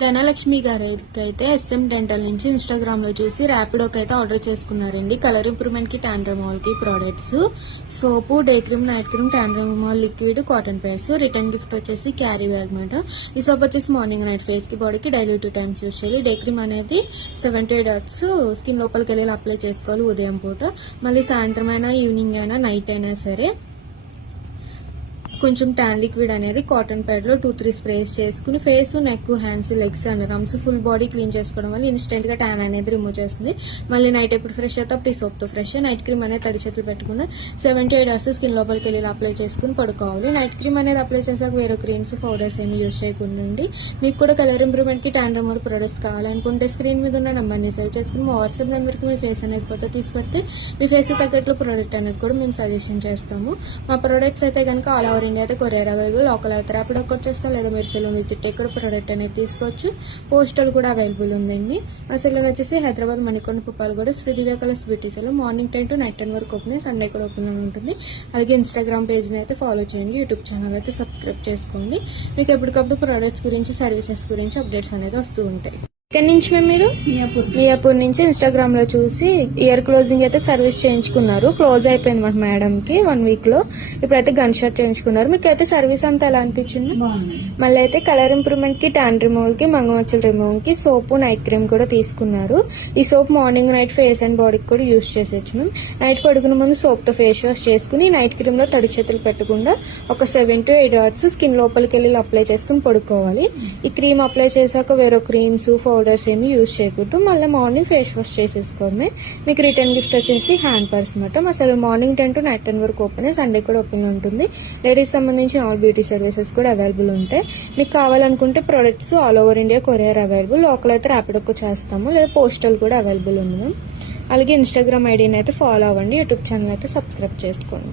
ధనలక్ష్మి గారికి అయితే SM dental నుంచి ఇన్స్టాగ్రామ్ లో చూసి ర్యాపిడోకి అయితే ఆర్డర్ చేసుకున్నారండి. కలర్ ఇంప్రూవ్మెంట్ కి టాండ్రమాల్ కి products, soap, day cream, night cream, టాండ్రమాల్ liquid, cotton pads. Return gift వచ్చేసి క్యారీ బ్యాగ్ మాట. ఈ సోప్ వచ్చేసి మార్నింగ్ నైట్ ఫేస్ కి బాడీకి డైలీ 2 టైమ్స్ యూజ్ చేయాలి. డే క్రీమ్ అనేది 70 డాట్స్ స్కిన్ లోపలికి వెళ్ళి అప్లై చేసుకోవాలి ఉదయం పూట. మళ్ళీ సాయంత్రం అయినా, ఈవినింగ్ అయినా, నైట్ అయినా సరే. కొంచెం ట్యాన్ లిక్విడ్ అనేది కాటన్ ప్యాడ్ లో 2-3 స్ప్రేస్ చేసుకుని face, neck, hands, legs and arms full body clean చేసుకోవడం వల్ల ఇన్స్టెంట్ గా ట్యాన్ అనేది రిమూవ్ చేస్తుంది. మళ్ళీ నైట్ ఎప్పుడు ఫ్రెష్ అయితే అప్పుడు ఈ సోప్ తో ఫ్రెష్. నైట్ క్రీమ్ అనేది తడి చేతులు పెట్టుకుని 78 అవర్స్ స్కిన్ లోపలికి వెళ్ళి అప్లై చేసుకుని పడుకోవాలి. నైట్ క్రీమ్ అనేది అప్లై చేసాక వేరే క్రీమ్స్, పౌడర్స్ ఏమి యూజ్ చేయకుండా మీకు కూడా కలర్ ఇంప్రూవ్మెంట్ కి టాన్ రిమూవల్ ప్రొడక్ట్స్ కావాలనుకుంటే స్క్రీన్ మీద ఉన్న నెంబర్ ని సేవ్ చేసుకుని మా వాట్సాప్ నెంబర్ కి మీ ఫేస్ అనేది ఫోటో తీసి పెడితే మీ ఫేస్ తగ్గట్లు ప్రోడక్ట్ అనేది కూడా మేము సజెషన్ చేస్తాము. మా ప్రొడక్ట్స్ అయితే కనుక ఆల్ ఓవర్ ఇండియా అయితే కొరియర్ అవైలబుల్. లోకల్ అయితే ర్యాపిడోకి వచ్చేస్తాం, లేదా మీరు సెలూన్ విజిట్ ఇక్కడ ప్రొడక్ట్ అనేది తీసుకోవచ్చు. పోస్టల్ కూడా అవైలబుల్ ఉందండి. మా సెలూన్ వచ్చేసి Hyderabad Manikonda Puppalaguda Shri Divya colours beauty salon. Morning 10 to night 10 వరకు ఓపెన్, సండే కూడా ఓపెన్ ఉంటుంది. అలాగే ఇన్స్టాగ్రామ్ పేజ్ని అయితే ఫాలో చేయండి, యూట్యూబ్ ఛానల్ అయితే సబ్స్క్రైబ్ చేసుకోండి. మీకు ఎప్పటికప్పుడు ప్రొడక్ట్స్ గురించి, సర్వీసెస్ గురించి అప్డేట్స్ అనేది వస్తూ ఉంటాయి. ఇక్కడ నుంచి మీరు మియాపూర్ నుంచి ఇన్స్టాగ్రామ్ లో చూసి ఇయర్ క్లోజింగ్ అయితే సర్వీస్ చేయించుకున్నారు. క్లోజ్ అయిపోయింది మాట మేడం కి 1 వీక్ లో. ఇప్పుడైతే గన్ షాట్ చేయించుకున్నారు. మీకు అయితే సర్వీస్ అంతా ఎలా అనిపించింది? మళ్ళీ అయితే కలర్ ఇంప్రూవ్మెంట్ కి, టాన్ రిమూవల్ కి, మంగమచ్చల రిమూవల్ కి సోపు, నైట్ క్రీమ్ కూడా తీసుకున్నారు. ఈ soap morning night face and బాడీకి కూడా యూజ్ చేసేచ్చు మేము. నైట్ పడుకునే ముందు సోప్ తో ఫేస్ వాష్ చేసుకుని నైట్ క్రీమ్ లో తడి చేతులు పెట్టకుండా ఒక 7 to 8 అవర్స్ స్కిన్ లోపలికి వెళ్ళి అప్లై చేసుకుని పడుకోవాలి. ఈ క్రీమ్ అప్లై చేశాక వేరే క్రీమ్స్, పౌడర్స్ ఏమి యూజ్ చేయకూడదు. మళ్ళీ మార్నింగ్ ఫేస్ వాష్ చేసేసుకోవడమే. మీకు రిటర్న్ గిఫ్ట్ వచ్చేసి హ్యాండ్ పర్స్ అనమాట. అసలు మార్నింగ్ 10 to నైట్ 10 వరకు ఓపెన్, సండే కూడా ఓపెన్ ఉంటుంది. లేడీస్ సంబంధించి ఆల్ బ్యూటీ సర్వీసెస్ కూడా అవైలబుల్ ఉంటాయి. మీకు కావాలనుకుంటే products all over India courier available. Local అయితే ర్యాపిడోకి చేస్తాము, లేదా పోస్టల్ కూడా అవైలబుల్ ఉంది. అలాగే ఇన్స్టాగ్రామ్ ఐడిని అయితే ఫాలో అవ్వండి, యూట్యూబ్ ఛానల్ అయితే సబ్స్క్రైబ్ చేసుకోండి.